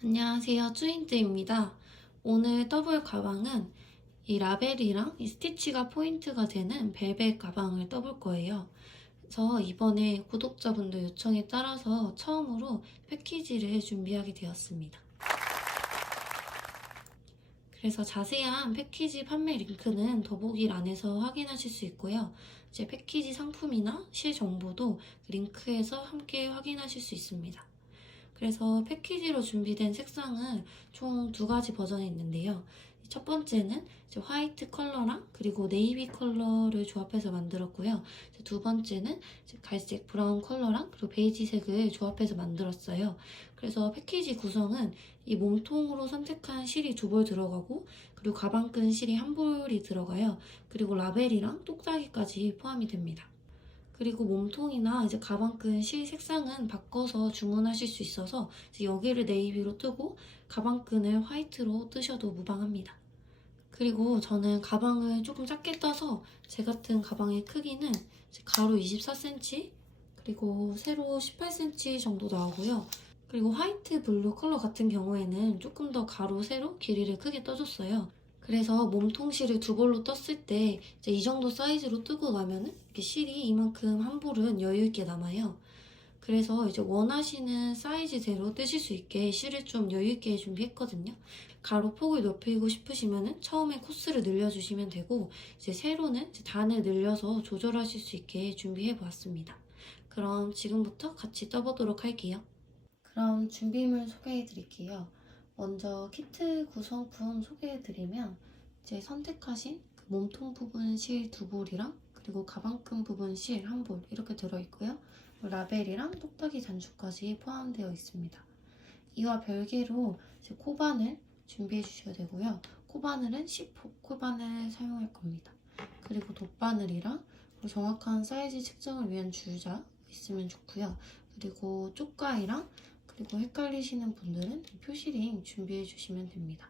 안녕하세요, 쭈인뜨입니다. 오늘 떠볼 가방은 이 라벨이랑 이 스티치가 포인트가 되는 벨벳 가방을 떠볼 거예요. 그래서 이번에 구독자분들 요청에 따라서 처음으로 패키지를 준비하게 되었습니다. 그래서 자세한 패키지 판매 링크는 더보기란에서 확인하실 수 있고요. 제 패키지 상품이나 실 정보도 링크에서 함께 확인하실 수 있습니다. 그래서 패키지로 준비된 색상은 총 두 가지 버전이 있는데요. 첫 번째는 화이트 컬러랑 그리고 네이비 컬러를 조합해서 만들었고요. 두 번째는 갈색 브라운 컬러랑 그리고 베이지색을 조합해서 만들었어요. 그래서 패키지 구성은 이 몸통으로 선택한 실이 2볼 들어가고 그리고 가방끈 실이 1볼이 들어가요. 그리고 라벨이랑 똑딱이까지 포함이 됩니다. 그리고 몸통이나 가방끈 실 색상은 바꿔서 주문하실 수 있어서 여기를 네이비로 뜨고 가방끈을 화이트로 뜨셔도 무방합니다. 그리고 저는 가방을 조금 작게 떠서 제 같은 가방의 크기는 가로 24cm 그리고 세로 18cm 정도 나오고요. 그리고 화이트 블루 컬러 같은 경우에는 조금 더 가로 세로 길이를 크게 떠줬어요. 그래서 몸통실을 2볼로 떴을 때 이 정도 사이즈로 뜨고 나면은 이렇게 실이 이만큼 1볼은 여유있게 남아요. 그래서 원하시는 사이즈대로 뜨실 수 있게 실을 좀 여유있게 준비했거든요. 가로 폭을 높이고 싶으시면은 처음에 코스를 늘려주시면 되고 세로는 단을 늘려서 조절하실 수 있게 준비해 보았습니다. 그럼 지금부터 같이 떠보도록 할게요. 그럼 준비물 소개해 드릴게요. 먼저 키트 구성품 소개해드리면 선택하신 그 몸통 부분 실 2볼이랑 그리고 가방끈 부분 실 1볼 이렇게 들어있고요. 라벨이랑 똑딱이 단추까지 포함되어 있습니다. 이와 별개로 코바늘 준비해 주셔야 되고요. 코바늘은 10호 코바늘 사용할 겁니다. 그리고 돗바늘이랑 그리고 정확한 사이즈 측정을 위한 줄자 있으면 좋고요. 그리고 쪽가이랑 그리고 헷갈리시는 분들은 표시링 준비해 주시면 됩니다.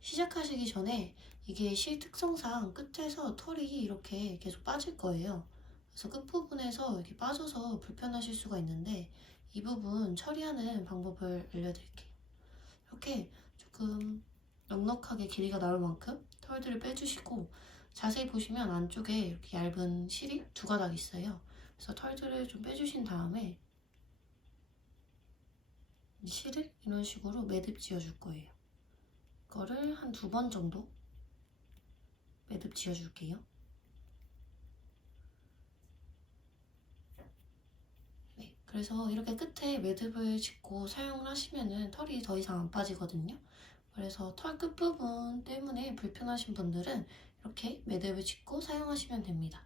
시작하시기 전에 이게 실 특성상 끝에서 털이 이렇게 계속 빠질 거예요. 그래서 끝부분에서 이렇게 빠져서 불편하실 수가 있는데 이 부분 처리하는 방법을 알려드릴게요. 이렇게 조금 넉넉하게 길이가 나올 만큼 털들을 빼주시고 자세히 보시면 안쪽에 이렇게 얇은 실이 2가닥 있어요. 그래서 털들을 좀 빼주신 다음에 실을 이런 식으로 매듭 지어줄 거예요. 이거를 한 2번 정도 매듭 지어줄게요. 네, 그래서 이렇게 끝에 매듭을 짓고 사용을 하시면은 털이 더 이상 안 빠지거든요. 그래서 털 끝부분 때문에 불편하신 분들은 이렇게 매듭을 짓고 사용하시면 됩니다.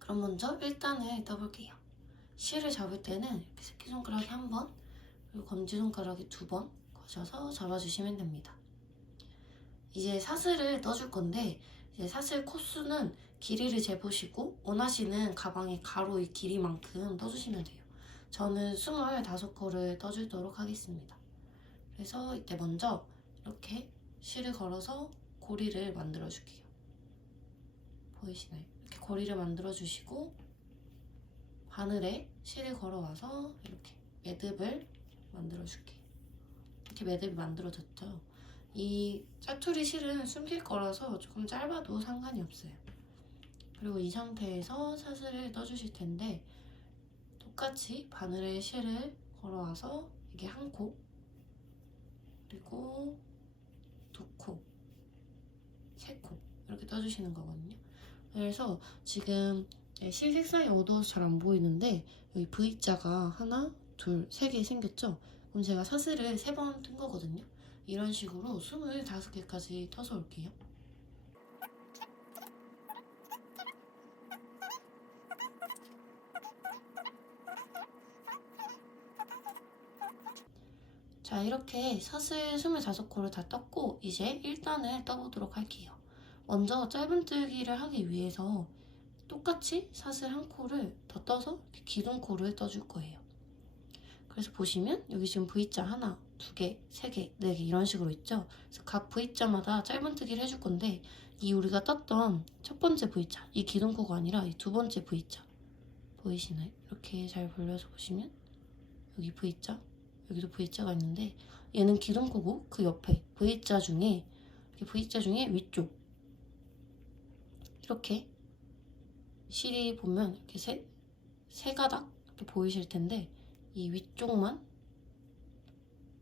그럼 먼저 1단을 떠볼게요. 실을 잡을 때는 이렇게 새끼손가락이 1번, 그리고 검지손가락이 2번 거셔서 잡아주시면 됩니다. 이제 사슬을 떠줄 건데 이제 사슬 코수는 길이를 재보시고 원하시는 가방의 가로의 길이만큼 떠주시면 돼요. 저는 25컬을 떠주도록 하겠습니다. 그래서 이때 먼저 이렇게 실을 걸어서 고리를 만들어 줄게요. 보이시나요? 이렇게 고리를 만들어 주시고 바늘에 실을 걸어와서 이렇게 매듭을 만들어 줄게요. 이렇게 매듭이 만들어졌죠. 이 짜투리 실은 숨길 거라서 조금 짧아도 상관이 없어요. 그리고 이 상태에서 사슬을 떠주실 텐데 똑같이 바늘에 실을 걸어와서 이게 1코 그리고 2코 3코 이렇게 떠주시는 거거든요. 그래서 지금 실 색상이 어두워서 잘 안 보이는데 여기 V자가 하나, 둘, 3개 생겼죠? 그럼 제가 사슬을 3번 뜬 거거든요. 이런 식으로 25개까지 떠서 올게요. 자, 이렇게 사슬 25코를 다 떴고 이제 1단을 떠보도록 할게요. 먼저 짧은뜨기를 하기 위해서 똑같이 사슬 1코를 더 떠서 기둥코를 떠줄 거예요. 그래서 보시면 여기 지금 V자 하나, 2개, 3개, 4개 이런 식으로 있죠? 그래서 각 V자마다 짧은뜨기를 해줄 건데 이 우리가 떴던 첫 번째 V자, 이 기둥코가 아니라 이 2번째 V자 보이시나요? 이렇게 잘 벌려서 보시면 여기 V자, 여기도 V자가 있는데 얘는 기둥코고 그 옆에 V자 중에 위쪽 이렇게 실이 보면 이렇게 세 가닥 이렇게 보이실 텐데 이 위쪽만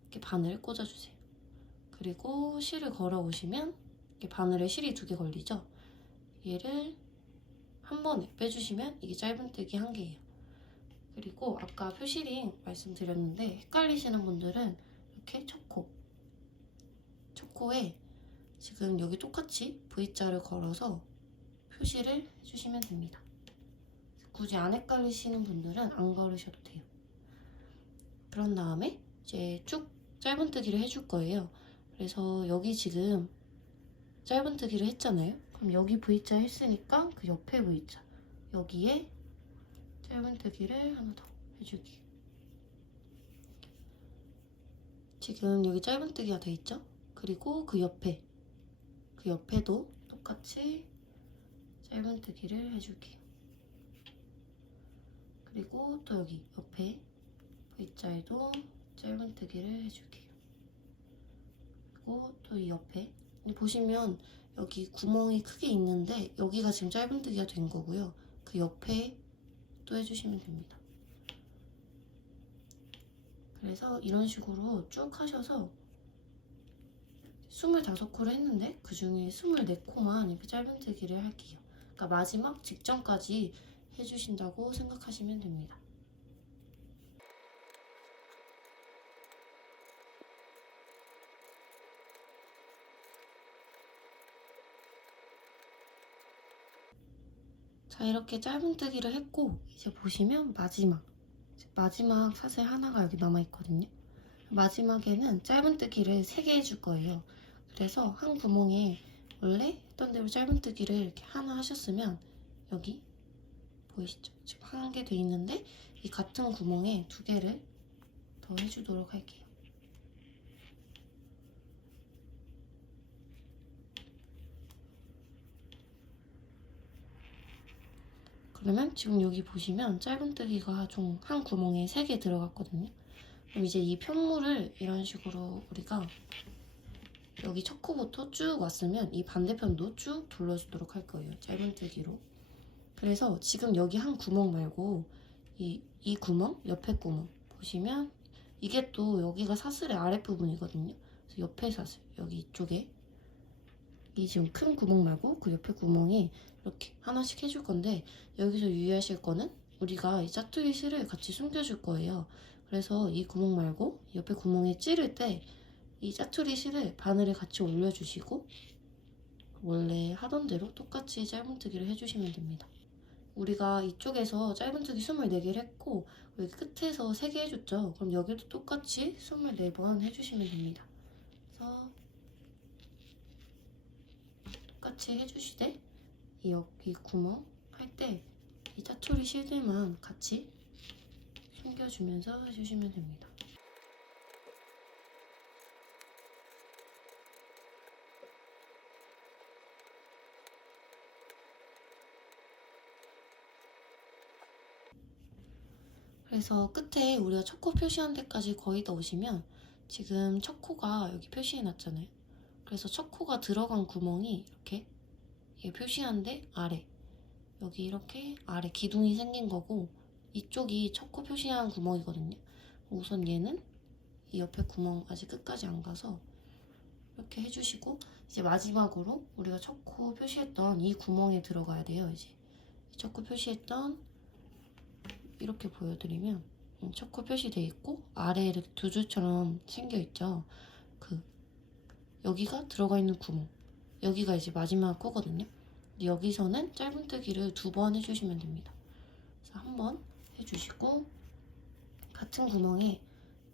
이렇게 바늘 꽂아주세요. 그리고 실을 걸어 오시면 이렇게 바늘에 실이 2개 걸리죠. 얘를 한 번에 빼주시면 이게 짧은뜨기 1개예요. 그리고 아까 표시링 말씀드렸는데 헷갈리시는 분들은 이렇게 초코에 지금 여기 똑같이 V자를 걸어서 표시를 해주시면 됩니다. 굳이 안 헷갈리시는 분들은 안 걸으셔도 돼요. 그런 다음에 이제 쭉 짧은뜨기를 해줄 거예요. 그래서 여기 지금 짧은뜨기를 했잖아요. 그럼 여기 V자 했으니까 그 옆에 V자 여기에 짧은뜨기를 하나 더 해주기. 지금 여기 짧은뜨기가 돼 있죠? 그리고 그 옆에도 똑같이 짧은뜨기를 해주기. 그리고 또 여기 옆에 V자에도 짧은뜨기를 해주기. 그리고 또 이 옆에 보시면 여기 구멍이 크게 있는데 여기가 지금 짧은뜨기가 된 거고요. 그 옆에 또 해주시면 됩니다. 그래서 이런 식으로 쭉 하셔서 25코를 했는데 그 중에 24코만 이렇게 짧은뜨기를 할게요. 그러니까 마지막 직전까지 해주신다고 생각하시면 됩니다. 자, 이렇게 짧은뜨기를 했고 이제 보시면 마지막 사슬 하나가 여기 남아있거든요. 마지막에는 짧은뜨기를 3개 해줄 거예요. 그래서 한 구멍에 원래 했던 대로 짧은뜨기를 이렇게 하나 하셨으면 여기 보이시죠? 지금 1개 돼 있는데 이 같은 구멍에 2개를 더 해주도록 할게요. 그러면 지금 여기 보시면 짧은뜨기가 총 한 구멍에 3개 들어갔거든요. 그럼 이제 이 편물을 이런 식으로 우리가 여기 첫 코부터 쭉 왔으면 이 반대편도 쭉 둘러주도록 할 거예요. 짧은뜨기로. 그래서 지금 여기 한 구멍 말고 이 구멍, 옆에 구멍 보시면 이게 또 여기가 사슬의 아랫부분이거든요. 그래서 옆에 사슬, 여기 이쪽에 이 지금 큰 구멍 말고 그 옆에 구멍이 이렇게 하나씩 해줄 건데 여기서 유의하실 거는 우리가 이 짜투리 실을 같이 숨겨줄 거예요. 그래서 이 구멍 말고 옆에 구멍에 찌를 때 이 짜투리 실을 바늘에 같이 올려주시고 원래 하던 대로 똑같이 짧은뜨기를 해주시면 됩니다. 우리가 이쪽에서 짧은뜨기 24개를 했고 여기 끝에서 3개 해줬죠. 그럼 여기도 똑같이 24번 해주시면 됩니다. 그래서 똑같이 해주시되 여기 구멍 할 때 이 짜투리 실들만 같이 숨겨주면서 해주시면 됩니다. 그래서 끝에 우리가 첫 코 표시한 데까지 거의 다 오시면 지금 첫 코가 여기 표시해 놨잖아요. 그래서 첫 코가 들어간 구멍이 이렇게 표시한 데 아래 여기 이렇게 아래 기둥이 생긴 거고 이쪽이 첫 코 표시한 구멍이거든요. 우선 얘는 이 옆에 구멍 아직 끝까지 안 가서 이렇게 해주시고 이제 마지막으로 우리가 첫 코 표시했던 이 구멍에 들어가야 돼요. 이제 첫 코 표시했던 이렇게 보여드리면 첫 코 표시돼 있고 아래에 이렇게 두 줄처럼 생겨 있죠. 여기가 들어가 있는 구멍 여기가 이제 마지막 코거든요. 여기서는 짧은뜨기를 2번 해주시면 됩니다. 그래서 한 번 해주시고 같은 구멍에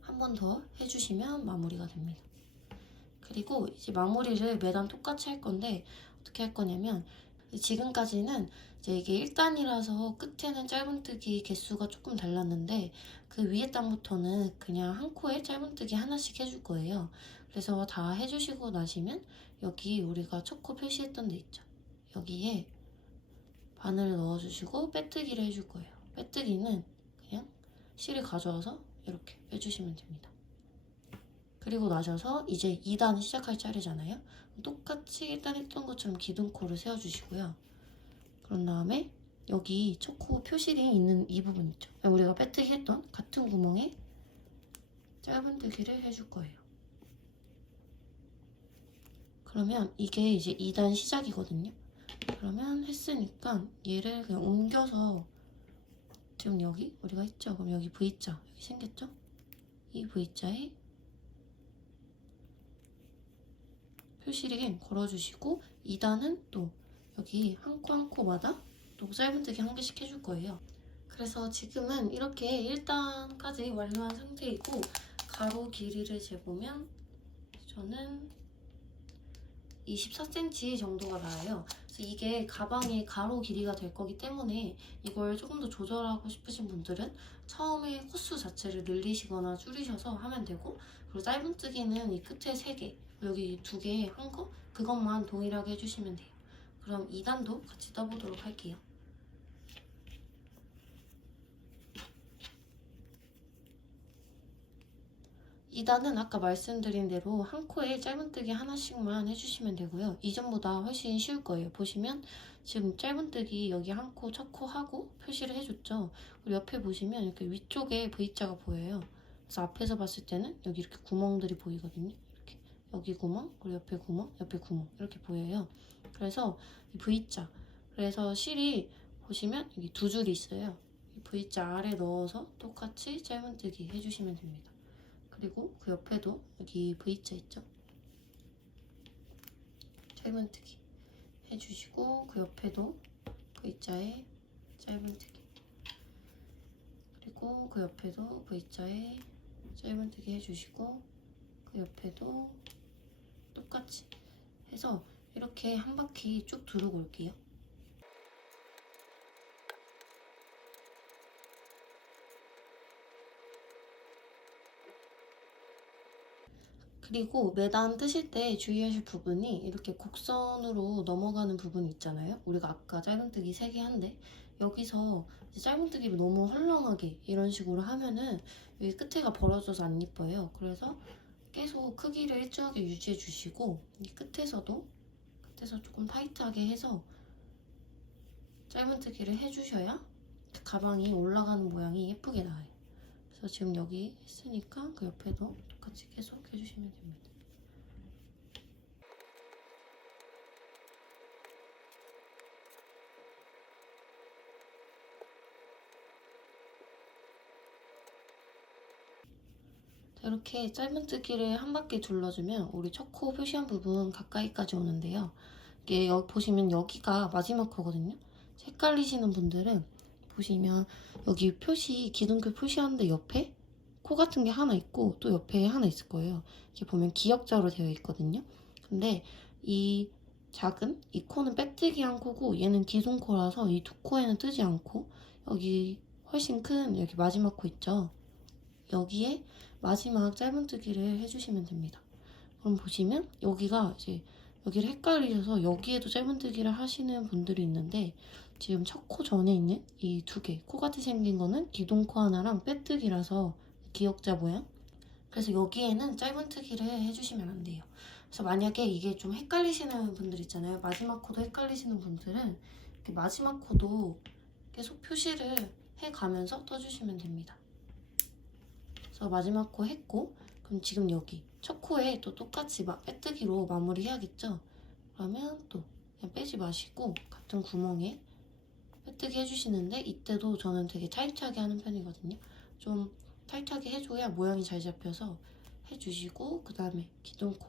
한 번 더 해주시면 마무리가 됩니다. 그리고 이제 마무리를 매단 똑같이 할 건데 어떻게 할 거냐면 지금까지는 이제 이게 1단이라서 끝에는 짧은뜨기 개수가 조금 달랐는데 그 위에 단부터는 그냥 한 코에 짧은뜨기 하나씩 해줄 거예요. 그래서 다 해주시고 나시면 여기 우리가 첫 코 표시했던 데 있죠. 여기에 바늘을 넣어주시고 빼뜨기를 해줄 거예요. 빼뜨기는 그냥 실을 가져와서 이렇게 빼주시면 됩니다. 그리고 나셔서 이제 2단 시작할 차례잖아요. 똑같이 일단 했던 것처럼 기둥코를 세워주시고요. 그런 다음에 여기 첫 코 표시링 있는 이 부분 있죠. 우리가 빼뜨기 했던 같은 구멍에 짧은뜨기를 해줄 거예요. 그러면 이게 이제 2단 시작이거든요. 그러면 했으니까 얘를 그냥 옮겨서 지금 여기 우리가 했죠. 그럼 여기 V자 여기 생겼죠? 이 V자에 표시링 걸어주시고 2단은 또 여기 한 코 한 코마다 또 짧은뜨기 한 개씩 해줄 거예요. 그래서 지금은 이렇게 1단까지 완료한 상태이고 가로 길이를 재보면 저는 24cm 정도가 나와요. 그래서 이게 가방의 가로 길이가 될 거기 때문에 이걸 조금 더 조절하고 싶으신 분들은 처음에 코수 자체를 늘리시거나 줄이셔서 하면 되고, 그리고 짧은뜨기는 이 끝에 3개, 여기 2개 한 거? 그것만 동일하게 해주시면 돼요. 그럼 2단도 같이 떠보도록 할게요. 2단은 아까 말씀드린 대로 한 코에 짧은뜨기 하나씩만 해주시면 되고요. 이전보다 훨씬 쉬울 거예요. 보시면 지금 짧은뜨기 여기 한 코, 첫 코 하고 표시를 해줬죠. 그리고 옆에 보시면 이렇게 위쪽에 V자가 보여요. 그래서 앞에서 봤을 때는 여기 이렇게 구멍들이 보이거든요. 이렇게 여기 구멍, 그리고 옆에 구멍, 옆에 구멍 이렇게 보여요. 그래서 이 V자, 그래서 실이 보시면 여기 2줄이 있어요. 이 V자 아래 넣어서 똑같이 짧은뜨기 해주시면 됩니다. 그리고 그 옆에도 여기 V자 있죠? 짧은뜨기 해주시고, 그 옆에도 V자에 짧은뜨기, 그리고 그 옆에도 V자에 짧은뜨기 해주시고, 그 옆에도 똑같이 해서 이렇게 한 바퀴 쭉 두르고 올게요. 그리고 매단 뜨실 때 주의하실 부분이 이렇게 곡선으로 넘어가는 부분이 있잖아요. 우리가 아까 짧은뜨기 3개 한데 여기서 짧은뜨기를 너무 헐렁하게 이런 식으로 하면은 여기 끝에가 벌어져서 안 예뻐요. 그래서 계속 크기를 일정하게 유지해 주시고, 이 끝에서도 조금 타이트하게 해서 짧은뜨기를 해주셔야 가방이 올라가는 모양이 예쁘게 나와요. 그래서 지금 여기 했으니까 그 옆에도 똑같이 계속 해주시면 됩니다. 이렇게 짧은뜨기를 한 바퀴 둘러주면 우리 첫 코 표시한 부분 가까이까지 오는데요. 이게 여기 보시면 여기가 마지막 코거든요. 헷갈리시는 분들은 보시면 여기 표시, 기둥표 표시하는데 옆에 코 같은 게 하나 있고 또 옆에 하나 있을 거예요. 이렇게 보면 기역자로 되어 있거든요. 근데 이 작은 이 코는 빼뜨기 한 코고 얘는 기둥코라서 이 2코에는 뜨지 않고, 여기 훨씬 큰 여기 마지막 코 있죠. 여기에 마지막 짧은뜨기를 해주시면 됩니다. 그럼 보시면 여기가 이제 여기를 헷갈리셔서 여기에도 짧은뜨기를 하시는 분들이 있는데, 지금 첫 코 전에 있는 이 2개 코같이 생긴 거는 기둥코 하나랑 빼뜨기라서 기역자 모양, 그래서 여기에는 짧은뜨기를 해주시면 안 돼요. 그래서 만약에 이게 좀 헷갈리시는 분들 있잖아요. 마지막 코도 헷갈리시는 분들은 이렇게 마지막 코도 계속 표시를 해가면서 떠주시면 됩니다. 그래서 마지막 코 했고, 그럼 지금 여기 첫 코에 또 똑같이 빼뜨기로 마무리 해야겠죠? 그러면 또 그냥 빼지 마시고 같은 구멍에 빼뜨기 해주시는데, 이때도 저는 되게 타이트하게 하는 편이거든요. 좀 타이트하게 해줘야 모양이 잘 잡혀서 해주시고, 그 다음에 기둥코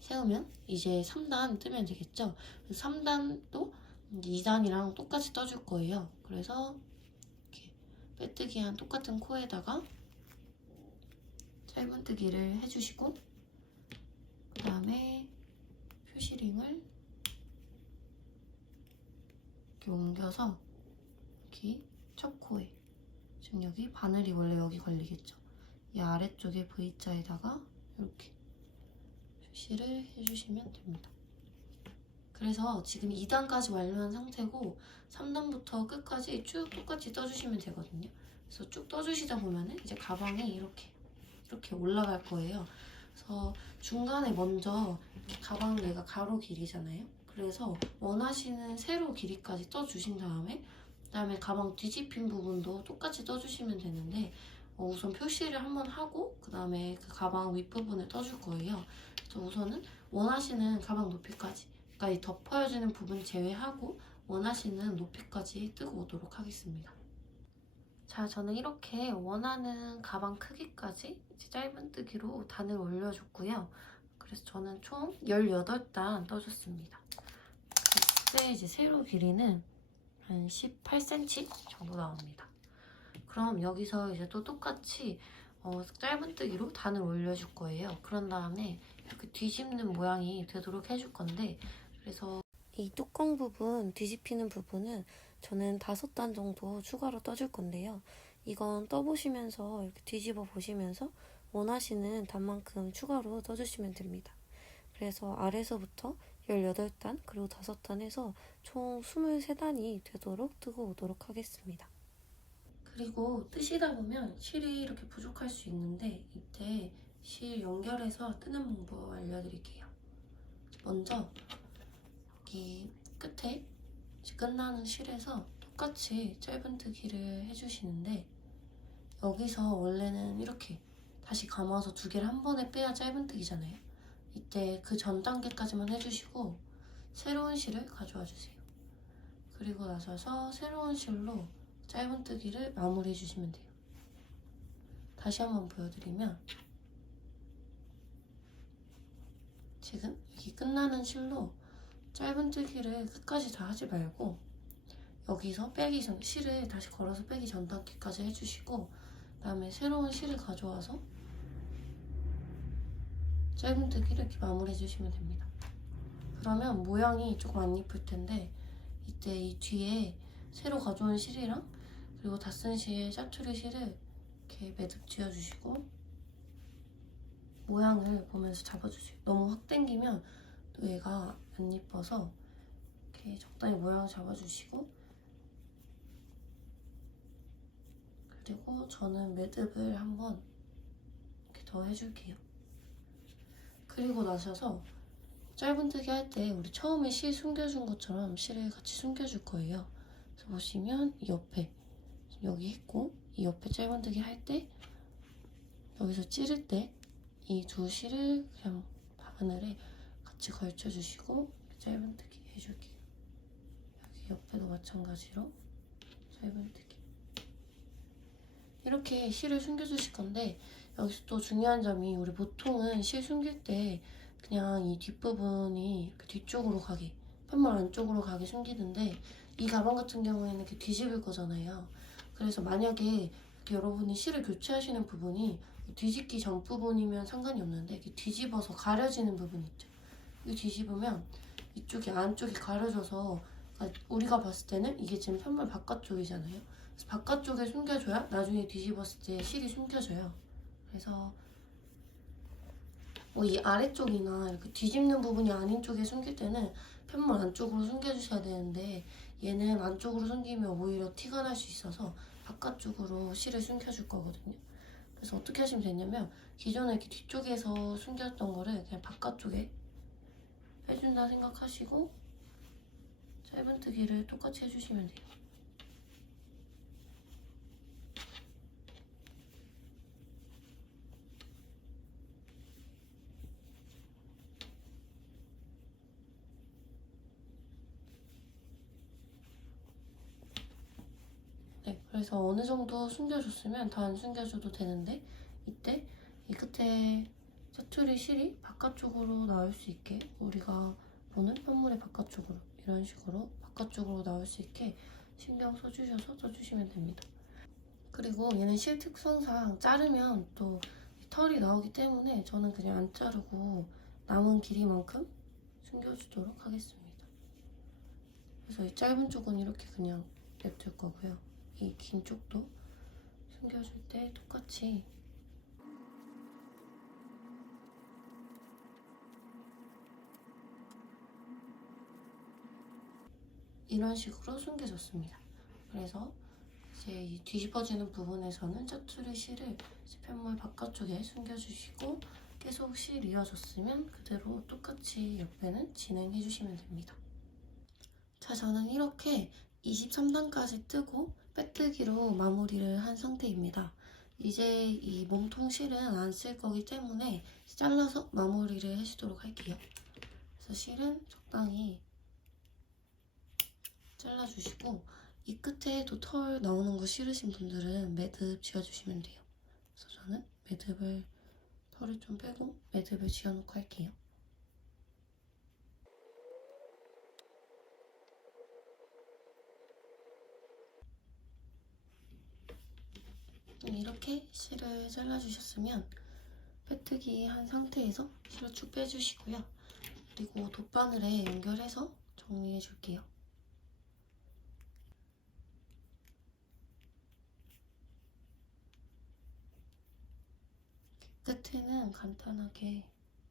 세우면 이제 3단 뜨면 되겠죠? 3단도 2단이랑 똑같이 떠줄 거예요. 그래서 이렇게 빼뜨기 한 똑같은 코에다가 짧은뜨기를 해주시고, 그 다음에 표시링을 이렇게 옮겨서 여기 첫 코에, 지금 여기 바늘이 원래 여기 걸리겠죠? 이 아래쪽에 V자에다가 이렇게 표시를 해주시면 됩니다. 그래서 지금 2단까지 완료한 상태고 3단부터 끝까지 쭉 똑같이 떠주시면 되거든요. 그래서 쭉 떠주시다 보면은 이제 가방이 이렇게 올라갈 거예요. 그래서 중간에 먼저 가방 얘가 가로 길이잖아요. 그래서 원하시는 세로 길이까지 떠주신 다음에 그다음에 가방 뒤집힌 부분도 똑같이 떠주시면 되는데 우선 표시를 한번 하고 그다음에 그 가방 윗부분을 떠줄 거예요. 그래서 우선은 원하시는 가방 높이까지, 그러니까 이 덮어지는 부분 제외하고 원하시는 높이까지 뜨고 오도록 하겠습니다. 자, 저는 이렇게 원하는 가방 크기까지 이제 짧은뜨기로 단을 올려줬고요. 그래서 저는 총 18단 떠줬습니다. 이때 이제 세로 길이는 한 18cm 정도 나옵니다. 그럼 여기서 이제 또 똑같이 짧은뜨기로 단을 올려줄 거예요. 그런 다음에 이렇게 뒤집는 모양이 되도록 해줄 건데, 그래서 이 뚜껑 부분, 뒤집히는 부분은 저는 5단 정도 추가로 떠줄 건데요. 이건 떠보시면서 이렇게 뒤집어 보시면서 원하시는 단만큼 추가로 떠주시면 됩니다. 그래서 아래서부터 18단 그리고 5단 해서 총 23단이 되도록 뜨고 오도록 하겠습니다. 그리고 뜨시다 보면 실이 이렇게 부족할 수 있는데 이때 실 연결해서 뜨는 방법 알려드릴게요. 먼저 여기 끝에 끝나는 실에서 똑같이 짧은뜨기를 해주시는데, 여기서 원래는 이렇게 다시 감아서 2개를 한 번에 빼야 짧은뜨기잖아요. 이때 그 전 단계까지만 해주시고 새로운 실을 가져와 주세요. 그리고 나서서 새로운 실로 짧은뜨기를 마무리해 주시면 돼요. 다시 한번 보여드리면 지금 여기 끝나는 실로 짧은뜨기를 끝까지 다 하지 말고 여기서 빼기 전 실을 다시 걸어서 빼기 전 단계까지 해주시고 그다음에 새로운 실을 가져와서 짧은뜨기를 이렇게 마무리해 주시면 됩니다. 그러면 모양이 조금 안 예쁠 텐데 이때 이 뒤에 새로 가져온 실이랑 그리고 다 쓴 실, 짜투리 실을 이렇게 매듭 지어주시고 모양을 보면서 잡아주세요. 너무 확 당기면 또 얘가 안 예뻐서 이렇게 적당히 모양을 잡아주시고, 그리고 저는 매듭을 한번 이렇게 더 해줄게요. 그리고 나셔서 짧은뜨기 할 때 우리 처음에 실 숨겨준 것처럼 실을 같이 숨겨줄 거예요. 그래서 보시면 이 옆에 여기 했고 이 옆에 짧은뜨기 할 때 여기서 찌를 때 이 2 실을 그냥 바늘에 같이 걸쳐주시고 짧은뜨기 해줄게요. 여기 옆에도 마찬가지로 짧은뜨기. 이렇게 실을 숨겨주실 건데 여기서 또 중요한 점이 우리 보통은 실 숨길 때 그냥 이 뒷부분이 이렇게 뒤쪽으로 가게, 편말 안쪽으로 가게 숨기는데 이 가방 같은 경우에는 이렇게 뒤집을 거잖아요. 그래서 만약에 이렇게 여러분이 실을 교체하시는 부분이 뒤집기 전 부분이면 상관이 없는데 이렇게 뒤집어서 가려지는 부분 있죠. 이 뒤집으면 이쪽이 안쪽이 가려져서, 그러니까 우리가 봤을 때는 이게 지금 편말 바깥쪽이잖아요. 그래서 바깥쪽에 숨겨줘야 나중에 뒤집었을 때 실이 숨겨져요. 그래서 이 아래쪽이나 이렇게 뒤집는 부분이 아닌 쪽에 숨길 때는 편말 안쪽으로 숨겨주셔야 되는데 얘는 안쪽으로 숨기면 오히려 티가 날 수 있어서 바깥쪽으로 실을 숨겨줄 거거든요. 그래서 어떻게 하시면 되냐면 기존에 이렇게 뒤쪽에서 숨겼던 거를 그냥 바깥쪽에 해준다 생각하시고 짧은뜨기를 똑같이 해주시면 돼요. 네, 그래서 어느 정도 숨겨줬으면 다 안 숨겨줘도 되는데 이때 이 끝에 짜투리 실이 바깥쪽으로 나올 수 있게 우리가 보는 편물의 바깥쪽으로 이런 식으로 바깥쪽으로 나올 수 있게 신경 써주셔서 써주시면 됩니다. 그리고 얘는 실 특성상 자르면 또 털이 나오기 때문에 저는 그냥 안 자르고 남은 길이만큼 숨겨주도록 하겠습니다. 그래서 이 짧은 쪽은 이렇게 그냥 냅둘 거고요. 이 긴 쪽도 숨겨줄 때 똑같이 이런 식으로 숨겨줬습니다. 그래서 이제 이 뒤집어지는 부분에서는 짜투리 실을 편물 바깥쪽에 숨겨주시고 계속 실 이어졌으면 그대로 똑같이 옆에는 진행해 주시면 됩니다. 자, 저는 이렇게 23단까지 뜨고 빼뜨기로 마무리를 한 상태입니다. 이제 이 몸통 실은 안 쓸 거기 때문에 잘라서 마무리를 해주도록 할게요. 그래서 실은 적당히 잘라주시고, 이 끝에 또 털 나오는 거 싫으신 분들은 매듭 지어주시면 돼요. 그래서 저는 매듭을, 털을 좀 빼고 매듭을 지어놓고 할게요. 이렇게 실을 잘라주셨으면 빼뜨기 한 상태에서 실을 쭉 빼주시고요. 그리고 돗바늘에 연결해서 정리해줄게요. 끝에는 간단하게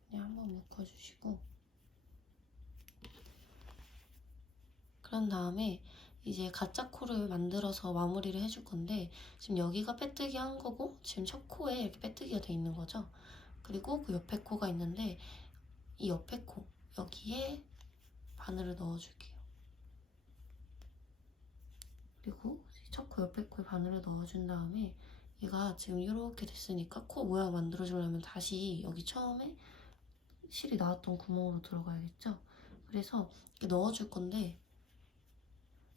그냥 한번 묶어주시고, 그런 다음에 이제 가짜 코를 만들어서 마무리를 해줄 건데, 지금 여기가 빼뜨기 한 거고 지금 첫 코에 이렇게 빼뜨기가 돼 있는 거죠. 그리고 그 옆에 코가 있는데, 이 옆에 코 여기에 바늘을 넣어줄게요. 그리고 첫 코 옆에 코에 바늘을 넣어준 다음에, 얘가 지금 이렇게 됐으니까 코 모양 만들어주려면 다시 여기 처음에 실이 나왔던 구멍으로 들어가야겠죠? 그래서 이렇게 넣어줄 건데,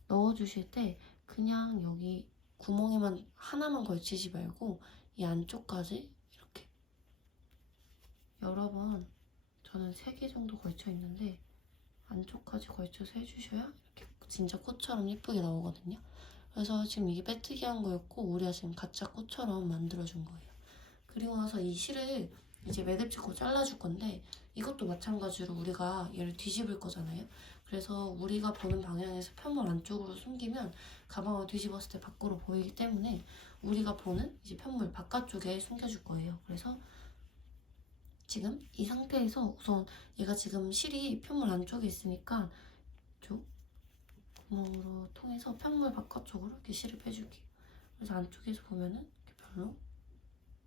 넣어주실 때 그냥 여기 구멍에만 하나만 걸치지 말고 이 안쪽까지 이렇게 여러 번, 저는 3개 정도 걸쳐 있는데 안쪽까지 걸쳐서 해주셔야 이렇게 진짜 꽃처럼 예쁘게 나오거든요. 그래서 지금 이게 빼뜨기 한 거였고, 우리가 지금 가짜 꽃처럼 만들어준 거예요. 그리고 나서 이 실을 이제 매듭 짓고 잘라줄 건데, 이것도 마찬가지로 우리가 얘를 뒤집을 거잖아요. 그래서 우리가 보는 방향에서 편물 안쪽으로 숨기면 가방을 뒤집었을 때 밖으로 보이기 때문에 우리가 보는 이제 편물 바깥쪽에 숨겨줄 거예요. 그래서 지금 이 상태에서 우선 얘가 지금 실이 편물 안쪽에 있으니까 이쪽 구멍으로 통해서 편물 바깥쪽으로 이렇게 실을 빼줄게요. 그래서 안쪽에서 보면은 이렇게 별로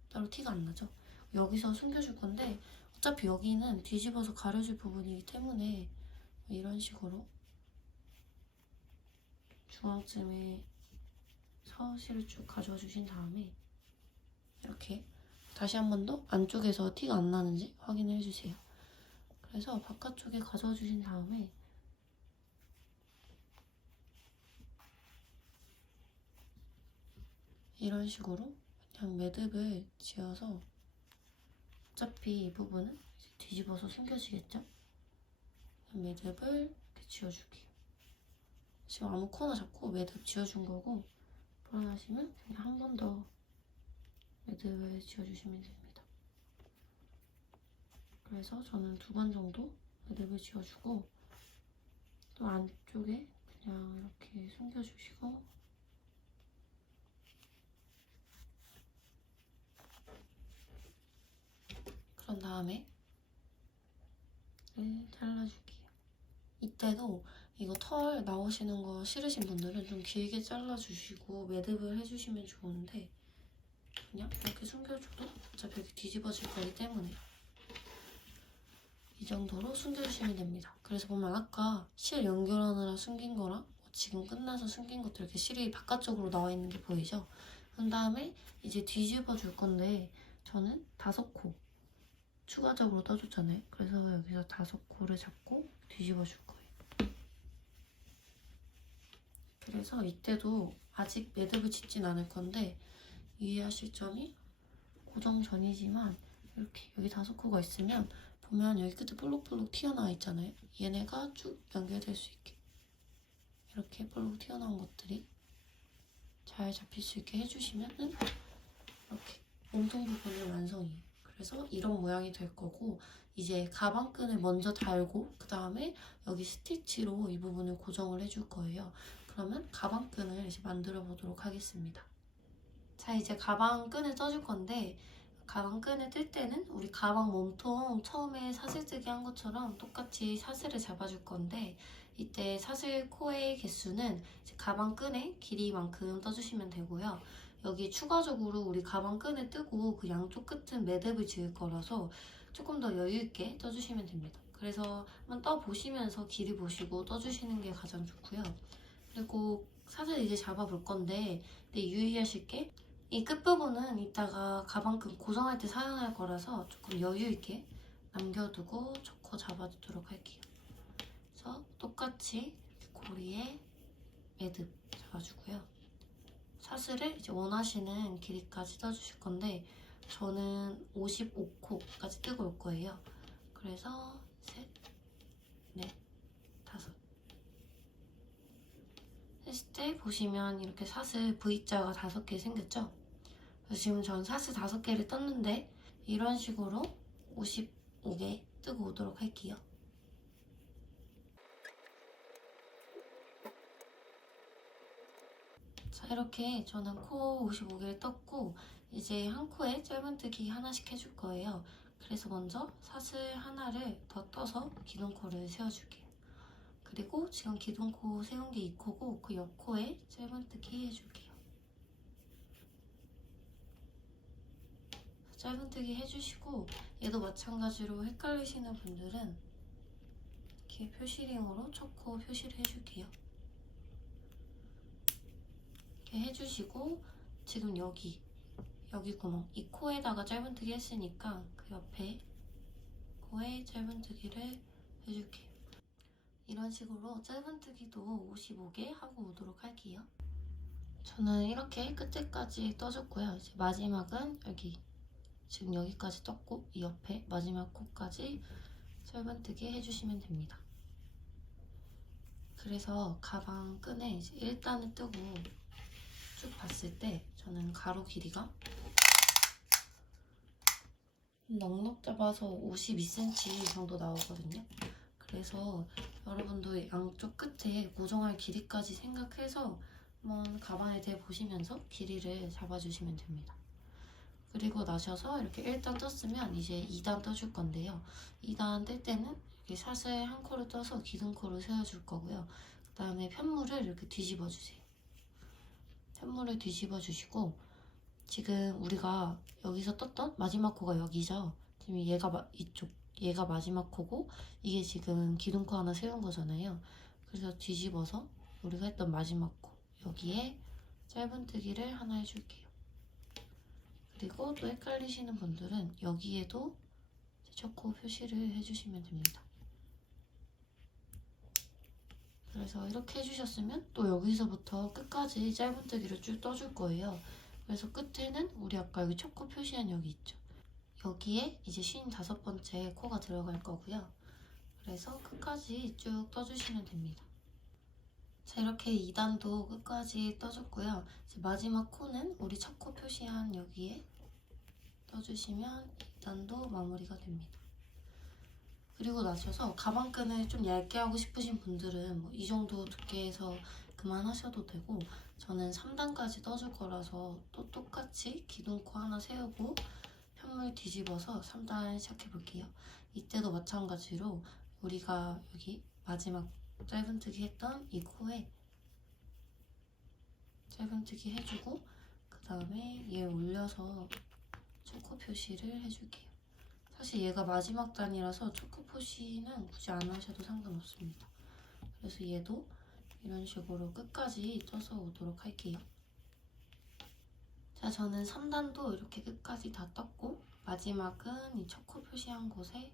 따로 티가 안 나죠? 여기서 숨겨줄 건데, 어차피 여기는 뒤집어서 가려줄 부분이기 때문에 이런 식으로 중앙쯤에 서실을 쭉 가져와 주신 다음에 이렇게 다시 한 번 더 안쪽에서 티가 안 나는지 확인을 해주세요. 그래서 바깥쪽에 가져와 주신 다음에 이런 식으로 그냥 매듭을 지어서, 어차피 이 부분은 뒤집어서 숨겨지겠죠? 매듭을 이렇게 지어줄게요. 지금 아무거나 잡고 매듭 지어준 거고, 불안하시면 그냥 한 번 더 매듭을 지어주시면 됩니다. 그래서 저는 2번 정도 매듭을 지어주고, 또 안쪽에 그냥 이렇게 숨겨주시고, 그런 다음에 잘라줄게요. 이때도 이거 털 나오시는 거 싫으신 분들은 좀 길게 잘라주시고 매듭을 해주시면 좋은데, 그냥 이렇게 숨겨줘도 어차피 이렇게 뒤집어질 거기 때문에 이 정도로 숨겨주시면 됩니다. 그래서 보면 아까 실 연결하느라 숨긴 거랑 지금 끝나서 숨긴 것도 이렇게 실이 바깥쪽으로 나와 있는 게 보이죠? 그 다음에 이제 뒤집어 줄 건데, 저는 5코 추가적으로 떠줬잖아요. 그래서 여기서 5코를 잡고 뒤집어 줄 거예요. 그래서 이때도 아직 매듭을 짓진 않을 건데, 유의하실 점이 고정 전이지만 이렇게 여기 5코가 있으면 보면 여기 끝에 볼록볼록 튀어나와 있잖아요. 얘네가 쭉 연결될 수 있게 이렇게 볼록 튀어나온 것들이 잘 잡힐 수 있게 해주시면은 이렇게 몸통 부분은 완성이에요. 그래서 이런 모양이 될 거고, 이제 가방끈을 먼저 달고 그 다음에 여기 스티치로 이 부분을 고정을 해줄 거예요. 그러면 가방끈을 이제 만들어 보도록 하겠습니다. 자, 이제 가방끈을 떠줄 건데, 가방끈을 뜰 때는 우리 가방 몸통 처음에 사슬 뜨기 한 것처럼 똑같이 사슬을 잡아줄 건데, 이때 사슬 코의 개수는 이제 가방끈의 길이만큼 떠주시면 되고요. 여기 추가적으로 우리 가방 끈을 뜨고 그 양쪽 끝은 매듭을 지을 거라서 조금 더 여유 있게 떠주시면 됩니다. 그래서 한번 떠보시면서 길이 보시고 떠주시는 게 가장 좋고요. 그리고 사슬 이제 잡아볼 건데 유의하실 게 이 끝부분은 이따가 가방끈 고정할 때 사용할 거라서 조금 여유 있게 남겨두고 초코 잡아주도록 할게요. 그래서 똑같이 고리에 매듭 잡아주고요. 사슬을 이제 원하시는 길이까지 떠주실 건데 저는 55코까지 뜨고 올 거예요. 그래서 셋, 넷, 다섯. 했을 때 보시면 이렇게 사슬 V자가 5개 생겼죠? 그래서 지금 전 사슬 5개를 떴는데 이런 식으로 55개 뜨고 오도록 할게요. 자, 이렇게 저는 코 55개를 떴고 이제 한 코에 짧은뜨기 하나씩 해줄 거예요. 그래서 먼저 사슬 하나를 더 떠서 기둥코를 세워줄게요. 그리고 지금 기둥코 세운 게 2코고 그 옆코에 짧은뜨기 해줄게요. 짧은뜨기 해주시고 얘도 마찬가지로 헷갈리시는 분들은 이렇게 표시링으로 첫 코 표시를 해줄게요. 이렇게 해주시고 지금 여기 구멍, 이 코에다가 짧은뜨기 했으니까 그 옆에 코에 짧은뜨기를 해줄게요. 이런 식으로 짧은뜨기도 55개 하고 오도록 할게요. 저는 이렇게 끝에까지 떠줬고요. 이제 마지막은 여기 지금 여기까지 떴고 이 옆에 마지막 코까지 짧은뜨기 해주시면 됩니다. 그래서 가방 끈에 이제 1단을 뜨고 쭉 봤을 때 저는 가로 길이가 넉넉 잡아서 52cm 정도 나오거든요. 그래서 여러분도 양쪽 끝에 고정할 길이까지 생각해서 한번 가방에 대보시면서 길이를 잡아주시면 됩니다. 그리고 나셔서 이렇게 1단 떴으면 이제 2단 떠줄 건데요. 2단 뜰 때는 이렇게 사슬 한 코를 떠서 기둥코를 세워줄 거고요. 그 다음에 편물을 이렇게 뒤집어 주세요. 편물을 뒤집어 주시고 지금 우리가 여기서 떴던 마지막 코가 여기죠. 지금 얘가 마지막 코고 이게 지금 기둥코 하나 세운 거잖아요. 그래서 뒤집어서 우리가 했던 마지막 코 여기에 짧은뜨기를 하나 해줄게요. 그리고 또 헷갈리시는 분들은 여기에도 첫 코 표시를 해주시면 됩니다. 그래서 이렇게 해주셨으면 또 여기서부터 끝까지 짧은뜨기를 쭉 떠줄 거예요. 그래서 끝에는 우리 아까 여기 첫 코 표시한 여기 있죠. 여기에 이제 55번째 코가 들어갈 거고요. 그래서 끝까지 쭉 떠주시면 됩니다. 자, 이렇게 2단도 끝까지 떠줬고요. 이제 마지막 코는 우리 첫 코 표시한 여기에 떠주시면 2단도 마무리가 됩니다. 그리고 나셔서 가방끈을 좀 얇게 하고 싶으신 분들은 뭐 이 정도 두께에서 그만하셔도 되고 저는 3단까지 떠줄 거라서 또 똑같이 기둥코 하나 세우고 편물 뒤집어서 3단 시작해 볼게요. 이때도 마찬가지로 우리가 여기 마지막 짧은뜨기 했던 이 코에 짧은뜨기 해주고 그 다음에 얘 올려서 초코 표시를 해줄게요. 사실 얘가 마지막 단이라서 초코 표시는 굳이 안 하셔도 상관없습니다. 그래서 얘도 이런 식으로 끝까지 떠서 오도록 할게요. 자, 저는 3단도 이렇게 끝까지 다 떴고 마지막은 이 초코 표시한 곳에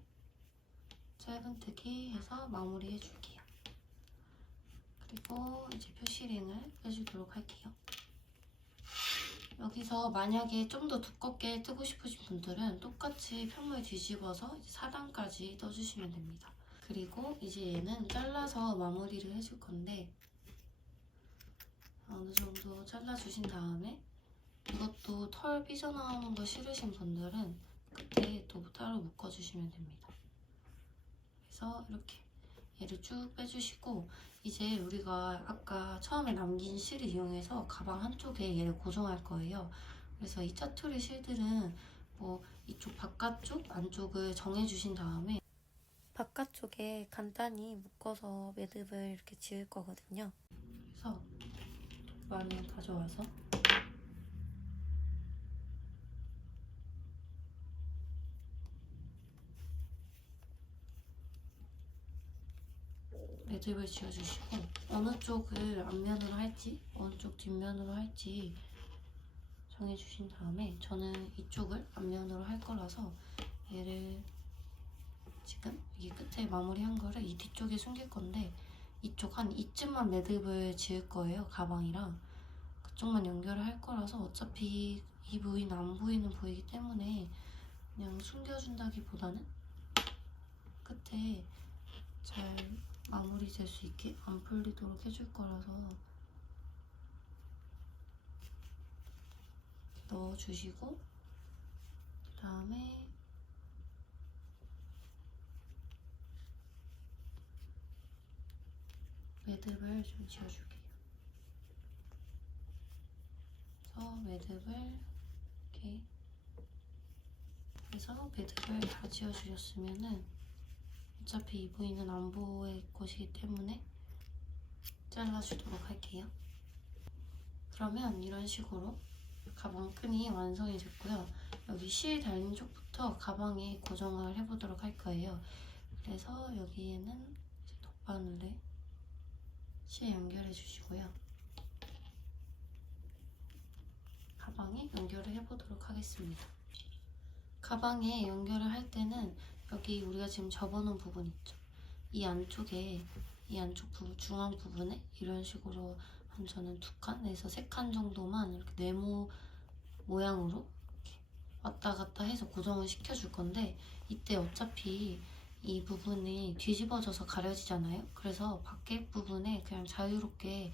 짧은뜨기 해서 마무리 해줄게요. 그리고 이제 표시링을 빼주도록 할게요. 여기서 만약에 좀 더 두껍게 뜨고 싶으신 분들은 똑같이 편물 뒤집어서 4단까지 떠주시면 됩니다. 그리고 이제 얘는 잘라서 마무리를 해줄 건데 어느 정도 잘라주신 다음에 이것도 털 삐져나오는 거 싫으신 분들은 끝에 또 따로 묶어주시면 됩니다. 그래서 이렇게 얘를 쭉 빼주시고 이제 우리가 아까 처음에 남긴 실을 이용해서 가방 한쪽에 얘를 고정할 거예요. 그래서 이 짜투리 실들은 뭐 이쪽 바깥쪽, 안쪽을 정해주신 다음에 바깥쪽에 간단히 묶어서 매듭을 이렇게 지을 거거든요. 그래서 많이 가져와서 매듭을 지어주시고 어느 쪽을 앞면으로 할지 어느 쪽 뒷면으로 할지 정해주신 다음에 저는 이쪽을 앞면으로 할 거라서 얘를 지금 여기 끝에 마무리한 거를 이 뒤쪽에 숨길 건데 이쪽 한 이쯤만 매듭을 지을 거예요. 가방이랑 그쪽만 연결을 할 거라서 어차피 이 부위는 안 보이는 부위이기 때문에 그냥 숨겨준다기보다는 끝에 잘 마무리될 수 있게 안 풀리도록 해줄 거라서 넣어주시고 그 다음에 매듭을 좀 지어줄게요. 그래서 매듭을 이렇게 해서 매듭을 다 지어주셨으면은 어차피 이 부위는 안 보일 것이기 때문에 잘라주도록 할게요. 그러면 이런 식으로 가방 끈이 완성이 됐고요. 여기 실 달린 쪽부터 가방에 고정을 해보도록 할 거예요. 그래서 여기에는 이제 돗바늘에 실 연결해 주시고요. 가방에 연결을 해보도록 하겠습니다. 가방에 연결을 할 때는 여기 우리가 지금 접어놓은 부분 있죠? 이 안쪽에 이 안쪽 부분, 중앙 부분에 이런 식으로 한 저는 2칸에서 3칸 정도만 이렇게 네모 모양으로 이렇게 왔다 갔다 해서 고정을 시켜줄 건데 이때 어차피 이 부분이 뒤집어져서 가려지잖아요. 그래서 밖에 부분에 그냥 자유롭게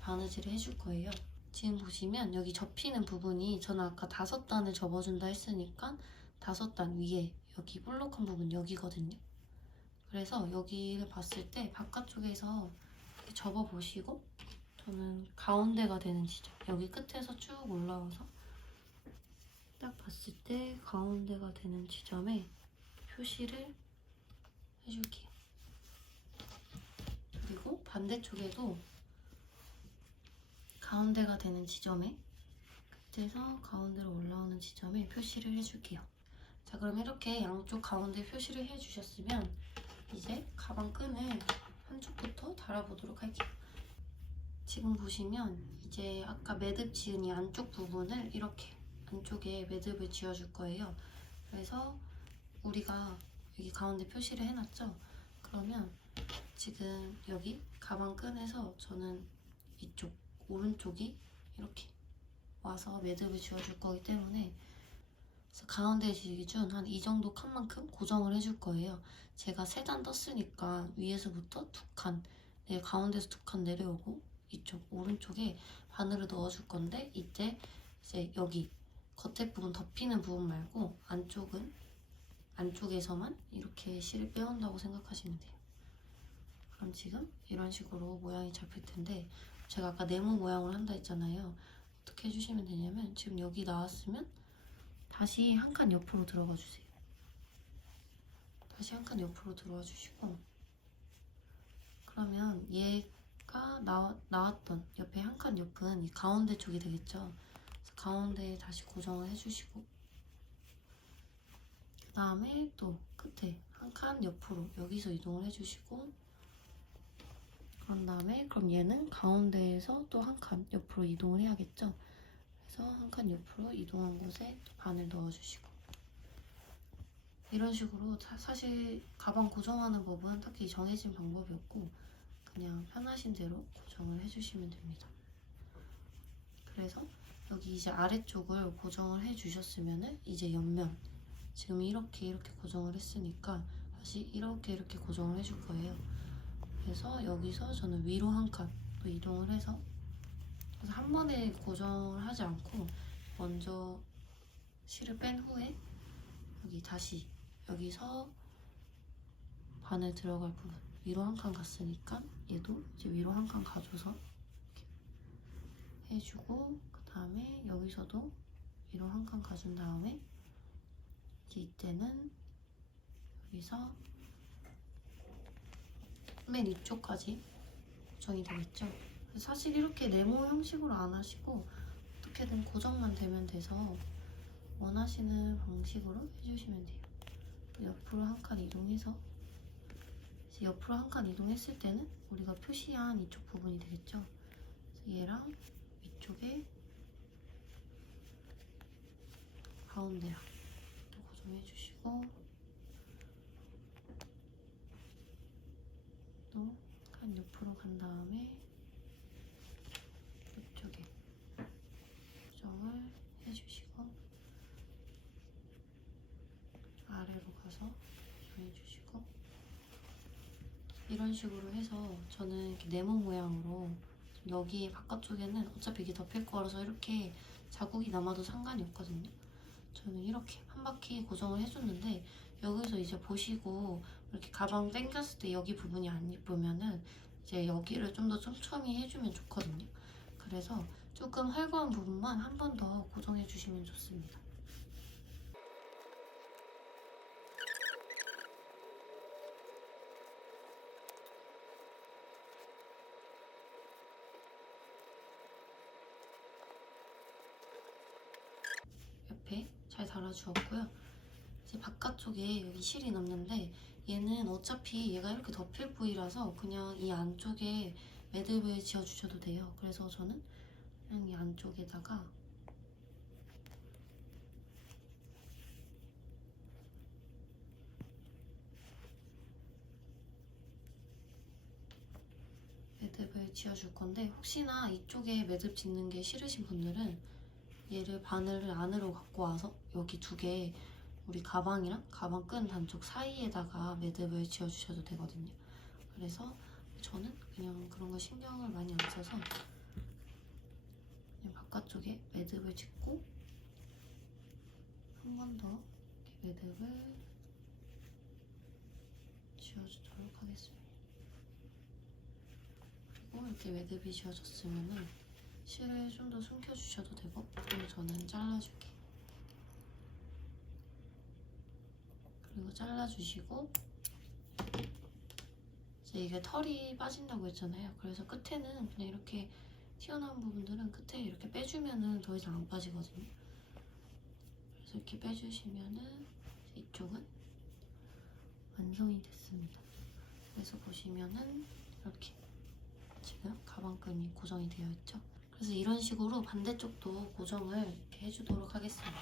바느질을 해줄 거예요. 지금 보시면 여기 접히는 부분이 저는 아까 5단을 접어준다 했으니까 5단 위에 여기 볼록한 부분 여기거든요. 그래서 여기를 봤을 때 바깥쪽에서 이렇게 접어보시고 저는 가운데가 되는 지점 여기 끝에서 쭉 올라와서 딱 봤을 때 가운데가 되는 지점에 표시를 해줄게요. 그리고 반대쪽에도 가운데가 되는 지점에 끝에서 가운데로 올라오는 지점에 표시를 해줄게요. 자, 그럼 이렇게 양쪽 가운데 표시를 해주셨으면 이제 가방 끈을 한쪽부터 달아보도록 할게요. 지금 보시면 이제 아까 매듭 지은 이 안쪽 부분을 이렇게 안쪽에 매듭을 지어줄 거예요. 그래서 우리가 여기 가운데 표시를 해놨죠? 그러면 지금 여기 가방 끈에서 저는 이쪽 오른쪽이 이렇게 와서 매듭을 지어줄 거기 때문에 그래서 가운데 기준 한 이 정도 칸만큼 고정을 해줄 거예요. 제가 3단 떴으니까 위에서부터 2칸, 가운데서 2칸 내려오고 이쪽 오른쪽에 바늘을 넣어줄 건데 이때 이제 여기 겉에 부분 덮이는 부분 말고 안쪽에서만 이렇게 실을 빼온다고 생각하시면 돼요. 그럼 지금 이런 식으로 모양이 잡힐 텐데 제가 아까 네모 모양을 한다 했잖아요. 어떻게 해주시면 되냐면 지금 여기 나왔으면 다시 한 칸 옆으로 들어가 주세요. 다시 한 칸 옆으로 들어와 주시고 그러면 얘가 나왔던 옆에 한 칸 옆은 이 가운데 쪽이 되겠죠. 그래서 가운데에 다시 고정을 해주시고 그 다음에 또 끝에 한 칸 옆으로 여기서 이동을 해주시고 그런 다음에 그럼 얘는 가운데에서 또 한 칸 옆으로 이동을 해야겠죠. 그래서 한 칸 옆으로 이동한 곳에 또 바늘 넣어주시고 이런 식으로 사실 가방 고정하는 법은 딱히 정해진 방법이 없고 그냥 편하신 대로 고정을 해주시면 됩니다. 그래서 여기 이제 아래쪽을 고정을 해주셨으면 이제 옆면 지금 이렇게 고정을 했으니까 다시 이렇게 고정을 해줄 거예요. 그래서 여기서 저는 위로 한 칸 또 이동을 해서 그래서 한 번에 고정을 하지 않고 먼저 실을 뺀 후에 여기 다시 여기서 바늘 들어갈 부분 위로 한 칸 갔으니까 얘도 이제 위로 한 칸 가줘서 이렇게 해주고 그 다음에 여기서도 위로 한 칸 가준 다음에 이제 이때는 여기서 맨 위쪽까지 고정이 되겠죠. 사실 이렇게 네모 형식으로 안 하시고 어떻게든 고정만 되면 돼서 원하시는 방식으로 해주시면 돼요. 옆으로 한 칸 이동해서 이제 옆으로 한 칸 이동했을 때는 우리가 표시한 이쪽 부분이 되겠죠. 그래서 얘랑 위쪽에 가운데랑 또 고정해 주시고, 또 한 옆으로 간 다음에 이쪽에 고정을 해주시고, 아래로 가서 고정해주시고, 이런 식으로 해서 저는 이렇게 네모 모양으로, 여기 바깥쪽에는 어차피 이게 덮일 거라서 이렇게 자국이 남아도 상관이 없거든요. 저는 이렇게 한 바퀴 고정을 해줬는데, 여기서 이제 보시고 이렇게 가방 당겼을 때 여기 부분이 안 예쁘면은 이제 여기를 좀 더 촘촘히 해주면 좋거든요. 그래서 조금 헐거운 부분만 한 번 더 고정해 주시면 좋습니다. 옆에 잘 달아주었고요. 이제 바깥쪽에 여기 실이 남는데, 얘는 어차피 얘가 이렇게 덮일 부위라서 그냥 이 안쪽에 매듭을 지어주셔도 돼요. 그래서 저는 그냥 이 안쪽에다가 매듭을 지어줄 건데, 혹시나 이쪽에 매듭 짓는 게 싫으신 분들은 얘를 바늘을 안으로 갖고 와서 여기 두 개, 우리 가방이랑 가방 끈 단쪽 사이에다가 매듭을 지어주셔도 되거든요. 그래서 저는 그냥 그런 거 신경을 많이 안 써서 그냥 바깥쪽에 매듭을 짓고 한 번 더 이렇게 매듭을 지어주도록 하겠습니다. 그리고 이렇게 매듭이 지어졌으면은 실을 좀 더 숨겨주셔도 되고, 그리고 저는 잘라줄게요. 그리고 잘라주시고, 이제 이게 털이 빠진다고 했잖아요. 그래서 끝에는 그냥 이렇게 튀어나온 부분들은 끝에 이렇게 빼주면은 더 이상 안 빠지거든요. 그래서 이렇게 빼주시면은 이쪽은 완성이 됐습니다. 그래서 보시면은 이렇게 지금 가방끈이 고정이 되어 있죠. 그래서 이런 식으로 반대쪽도 고정을 이렇게 해주도록 하겠습니다.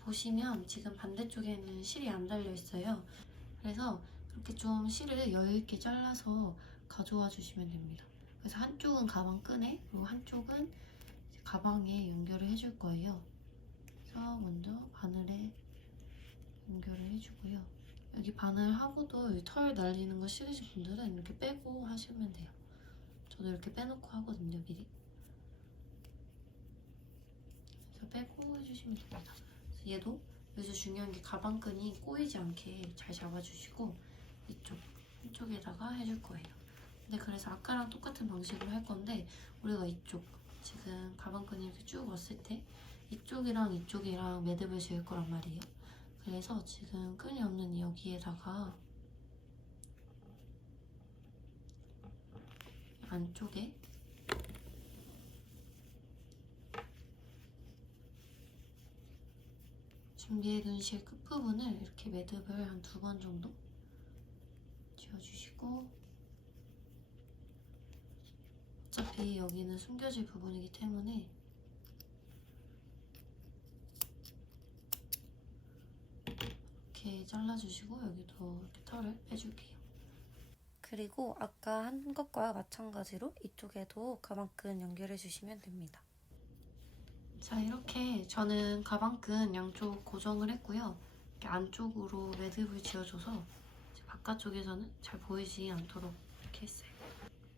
보시면 지금 반대쪽에는 실이 안 달려 있어요. 그래서 이렇게 좀 실을 여유있게 잘라서 가져와 주시면 됩니다. 그래서 한쪽은 가방 끈에, 그리고 한쪽은 가방에 연결을 해줄 거예요. 그래서 먼저 바늘에 연결을 해주고요. 여기 바늘하고도 털 날리는 거 싫으신 분들은 이렇게 빼고 하시면 돼요. 저도 이렇게 빼놓고 하거든요, 미리. 그래서 빼고 해주시면 됩니다. 그래서 얘도 여기서 중요한 게 가방끈이 꼬이지 않게 잘 잡아주시고, 이쪽 한쪽에다가 해줄 거예요. 근데 그래서 아까랑 똑같은 방식으로 할 건데, 우리가 이쪽 지금 가방끈이 이렇게 쭉 왔을 때 이쪽이랑 이쪽이랑 매듭을 지을 거란 말이에요. 그래서 지금 끈이 없는 여기에다가 안쪽에 준비해둔 실 끝부분을 이렇게 매듭을 한 2번 정도 지어주시고, 어차피 여기는 숨겨질 부분이기 때문에 이렇게 잘라주시고, 여기도 이렇게 털을 빼줄게요. 그리고 아까 한 것과 마찬가지로 이쪽에도 가방끈 연결해 주시면 됩니다. 자, 이렇게 저는 가방끈 양쪽 고정을 했고요. 이렇게 안쪽으로 매듭을 지어줘서 바깥쪽에서는 잘 보이지 않도록 이렇게 했어요.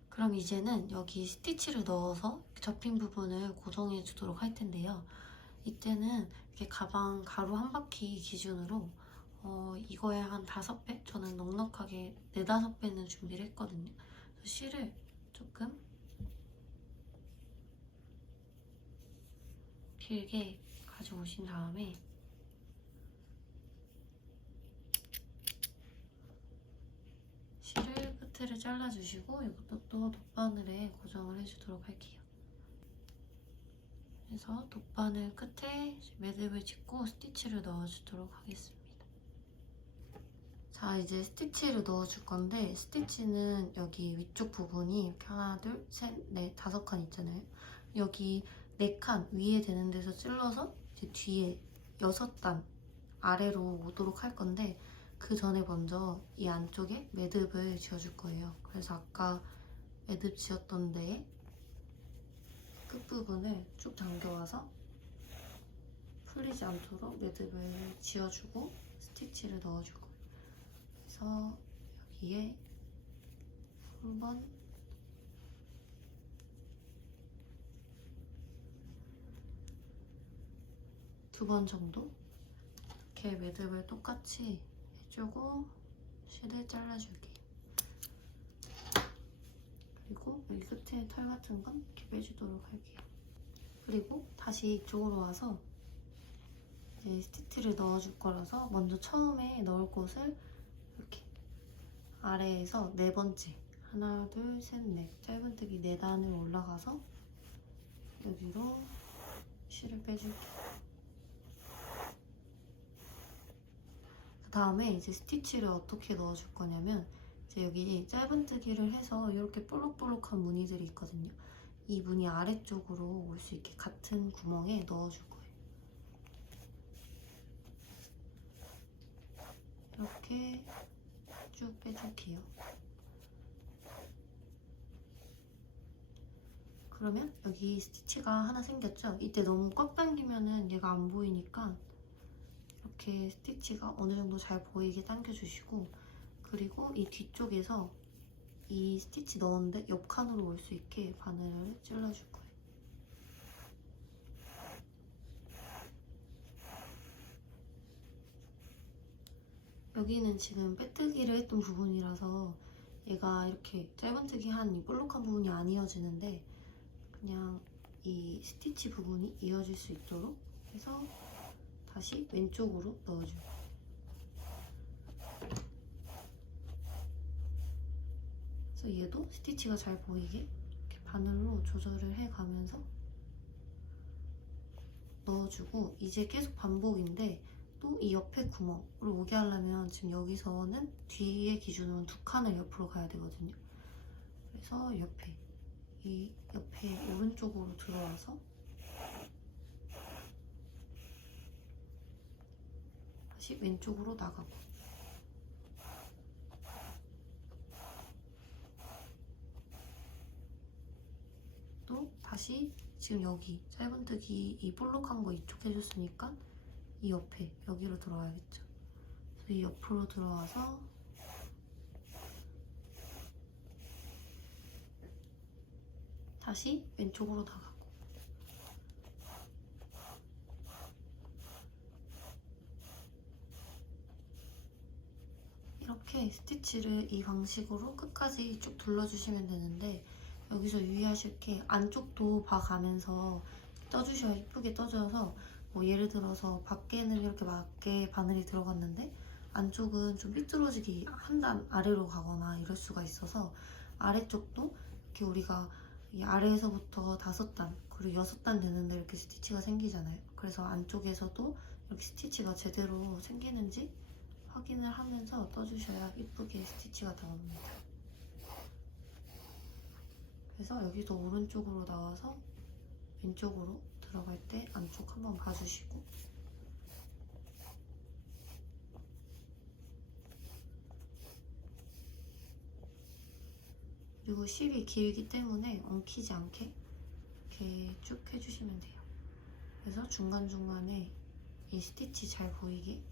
그럼 이제는 여기 스티치를 넣어서 접힌 부분을 고정해 주도록 할 텐데요. 이때는 이렇게 가방 가로 한 바퀴 기준으로 이거에 한 5배? 저는 넉넉하게 4, 5배는 준비를 했거든요. 그래서 실을 조금 길게 가져오신 다음에 실을 끝을 잘라주시고, 이것도 또 돗바늘에 고정을 해주도록 할게요. 그래서 돗바늘 끝에 매듭을 짓고 스티치를 넣어주도록 하겠습니다. 자, 이제 스티치를 넣어줄 건데 스티치는 여기 위쪽 부분이 이렇게 하나, 둘, 셋, 넷, 5칸 있잖아요. 여기 4칸 위에 되는 데서 찔러서 이제 뒤에 6단 아래로 오도록 할 건데 그 전에 먼저 이 안쪽에 매듭을 지어줄 거예요. 그래서 아까 매듭 지었던 데에 끝부분을 쭉 당겨와서 풀리지 않도록 매듭을 지어주고 스티치를 넣어줄 거예요. 그래서 여기에 한 번, 두 번 정도 이렇게 매듭을 똑같이 해주고 실을 잘라줄게요. 그리고 여기 끝에 털 같은 건 이렇게 빼주도록 할게요. 그리고 다시 이쪽으로 와서 이제 스티치를 넣어줄 거라서 먼저 처음에 넣을 곳을 이렇게 아래에서 4번째 하나, 둘, 셋, 넷 짧은뜨기 4단을 올라가서 여기로 실을 빼줄게요. 그 다음에 이제 스티치를 어떻게 넣어줄 거냐면 이제 여기 짧은뜨기를 해서 이렇게 볼록볼록한 무늬들이 있거든요. 이 무늬 아래쪽으로 올 수 있게 같은 구멍에 넣어줄 거예요. 이렇게 쭉 빼줄게요. 그러면 여기 스티치가 하나 생겼죠? 이때 너무 꽉 당기면은 얘가 안 보이니까 이렇게 스티치가 어느 정도 잘 보이게 당겨주시고, 그리고 이 뒤쪽에서 이 스티치 넣었는데 옆 칸으로 올 수 있게 바늘을 찔러줄 거예요. 여기는 지금 빼뜨기를 했던 부분이라서 얘가 이렇게 짧은뜨기 한 이 볼록한 부분이 안 이어지는데 그냥 이 스티치 부분이 이어질 수 있도록 해서 다시 왼쪽으로 넣어줘요. 그래서 얘도 스티치가 잘 보이게 이렇게 바늘로 조절을 해가면서 넣어주고, 이제 계속 반복인데 또 이 옆에 구멍으로 오게 하려면 지금 여기서는 뒤에 기준으로 2칸을 옆으로 가야 되거든요. 그래서 이 옆에 오른쪽으로 들어와서 다시 왼쪽으로 나가고, 또 다시 지금 여기 짧은뜨기 이 볼록한 거 이쪽 해줬으니까 이 옆에 여기로 들어와야겠죠. 그래서 이 옆으로 들어와서 다시 왼쪽으로 나가고, 이렇게 스티치를 이 방식으로 끝까지 쭉 둘러주시면 되는데, 여기서 유의하실 게 안쪽도 봐가면서 떠주셔야 예쁘게 떠져서, 뭐 예를 들어서 밖에는 이렇게 맞게 바늘이 들어갔는데 안쪽은 좀 삐뚤어지게 한 단 아래로 가거나 이럴 수가 있어서 아래쪽도 이렇게 우리가 이 아래에서부터 5단 그리고 6단 되는데 이렇게 스티치가 생기잖아요. 그래서 안쪽에서도 이렇게 스티치가 제대로 생기는지 확인을 하면서 떠주셔야 예쁘게 스티치가 나옵니다. 그래서 여기도 오른쪽으로 나와서 왼쪽으로 들어갈 때 안쪽 한번 봐주시고, 그리고 실이 길기 때문에 엉키지 않게 이렇게 쭉 해주시면 돼요. 그래서 중간중간에 이 스티치 잘 보이게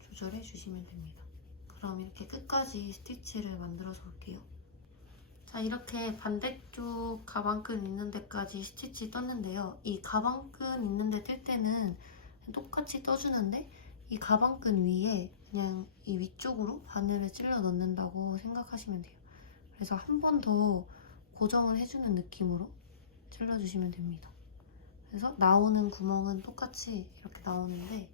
조절해 주시면 됩니다. 그럼 이렇게 끝까지 스티치를 만들어서 올게요. 자, 이렇게 반대쪽 가방끈 있는 데까지 스티치 떴는데요. 이 가방끈 있는 데 뜰 때는 똑같이 떠주는데 이 가방끈 위에 그냥 이 위쪽으로 바늘을 찔러 넣는다고 생각하시면 돼요. 그래서 한 번 더 고정을 해주는 느낌으로 찔러주시면 됩니다. 그래서 나오는 구멍은 똑같이 이렇게 나오는데,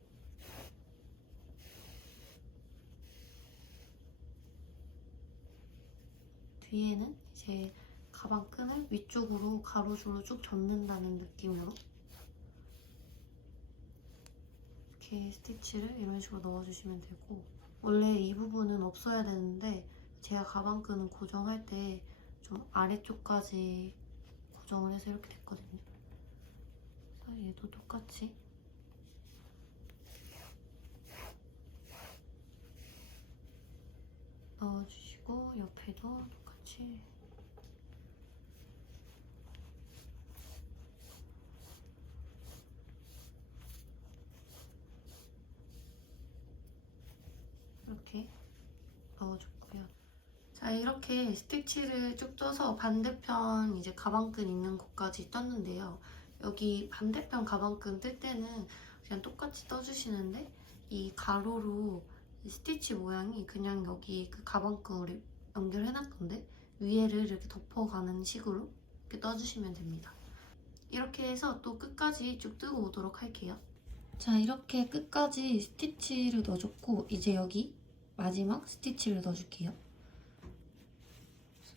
뒤에는 이제 가방끈을 위쪽으로 가로줄로 쭉 접는다는 느낌으로 이렇게 스티치를 이런 식으로 넣어주시면 되고, 원래 이 부분은 없어야 되는데 제가 가방끈은 고정할 때 좀 아래쪽까지 고정을 해서 이렇게 됐거든요. 그래서 얘도 똑같이 넣어주시고 옆에도 똑같이 이렇게 넣어줬고요. 자, 이렇게 스티치를 쭉 떠서 반대편 이제 가방끈 있는 곳까지 떴는데요. 여기 반대편 가방끈 뜰 때는 그냥 똑같이 떠주시는데 이 가로로 이 스티치 모양이 그냥 여기 그 가방끈으로 연결해놨던데 위에를 이렇게 덮어가는 식으로 이렇게 떠주시면 됩니다. 이렇게 해서 또 끝까지 쭉 뜨고 오도록 할게요. 자, 이렇게 끝까지 스티치를 넣어줬고 이제 여기 마지막 스티치를 넣어줄게요.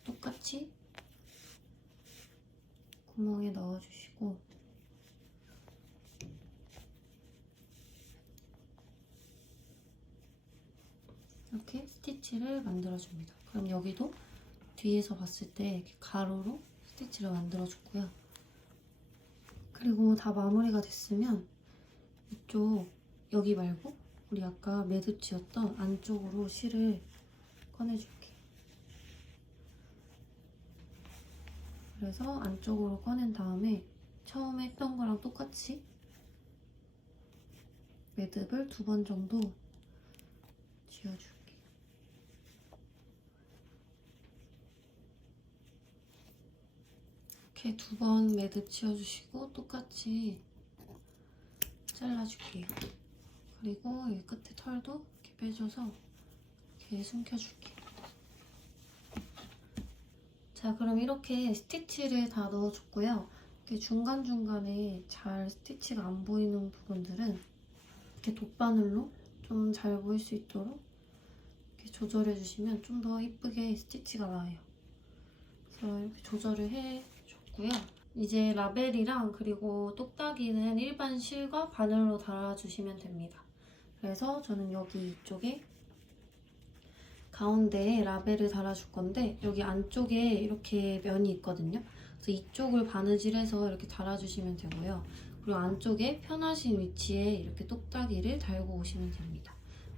똑같이 구멍에 넣어주시고 이렇게 스티치를 만들어줍니다. 그럼 여기도 뒤에서 봤을 때 이렇게 가로로 스티치를 만들어줬고요. 그리고 다 마무리가 됐으면 이쪽 여기 말고 우리 아까 매듭지었던 안쪽으로 실을 꺼내줄게요. 그래서 안쪽으로 꺼낸 다음에 처음에 했던 거랑 똑같이 매듭을 2번 정도 지어줄게요. 이렇게 2번 매듭 지어주시고 똑같이 잘라줄게요. 그리고 이 끝에 털도 이렇게 빼줘서 이렇게 숨겨줄게요. 자, 그럼 이렇게 스티치를 다 넣어줬고요. 이렇게 중간중간에 잘 스티치가 안 보이는 부분들은 이렇게 돗바늘로 좀 잘 보일 수 있도록 이렇게 조절해주시면 좀 더 이쁘게 스티치가 나와요. 그래서 이렇게 조절을 해줬고요. 이제 라벨이랑 그리고 똑딱이는 일반 실과 바늘로 달아주시면 됩니다. 그래서 저는 여기 이쪽에 가운데에 라벨을 달아줄 건데 여기 안쪽에 이렇게 면이 있거든요. 그래서 이쪽을 바느질해서 이렇게 달아주시면 되고요. 그리고 안쪽에 편하신 위치에 이렇게 똑딱이를 달고 오시면 됩니다.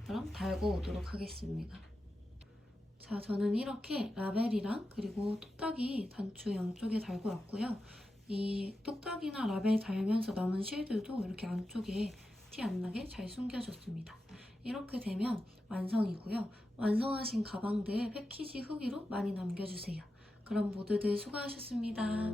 그럼 달고 오도록 하겠습니다. 자, 저는 이렇게 라벨이랑 그리고 똑딱이 단추 양쪽에 달고 왔고요. 이 똑딱이나 라벨 달면서 남은 실들도 이렇게 안쪽에 티 안 나게 잘 숨겨줬습니다. 이렇게 되면 완성이고요. 완성하신 가방들 패키지 후기로 많이 남겨주세요. 그럼 모두들 수고하셨습니다.